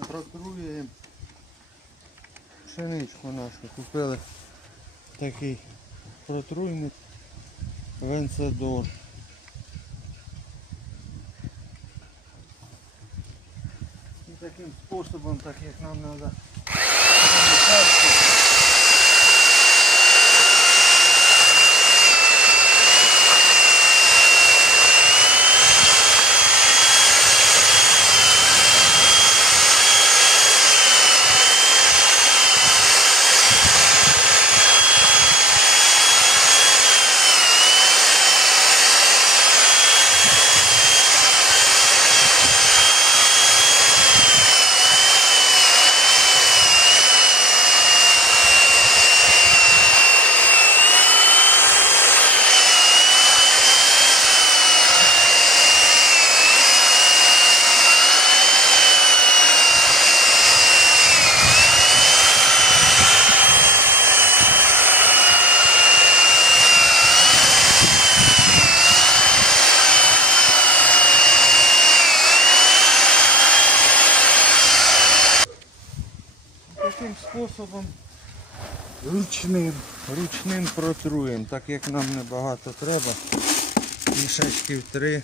Протруюємо пшеничку нашу. Купили такий протруйник Венцедор. І таким способом, так як нам треба. Таким способом Ручним. ручним протруємо, так як нам небагато треба. Мішечків три.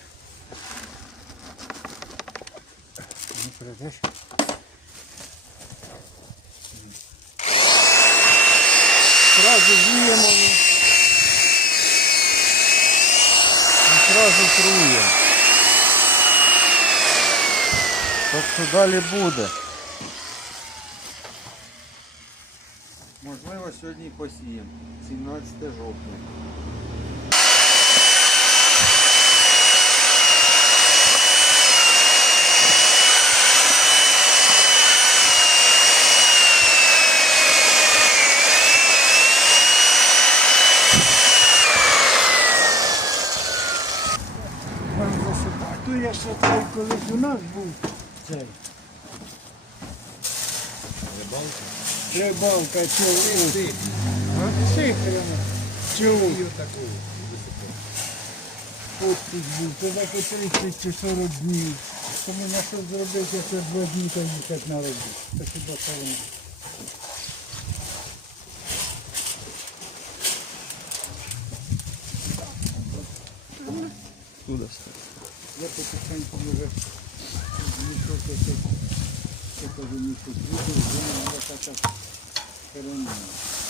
Зразу віємо і зразу труємо. Так що далі буде. Можливо, сьогодні посіємо. 17 жовтня. То я ще цей колись у нас був цей. Рибалка? Рибалка, чого? А? Сихрено. Чого? Отпуск був, за по 30 чи 40 днів. Тому на що зробити, це два дні та їхати на роботу. Та хіба це воно? Туди стати. Я потихеньку вже мішок оце, це не буду, вже не така перемога.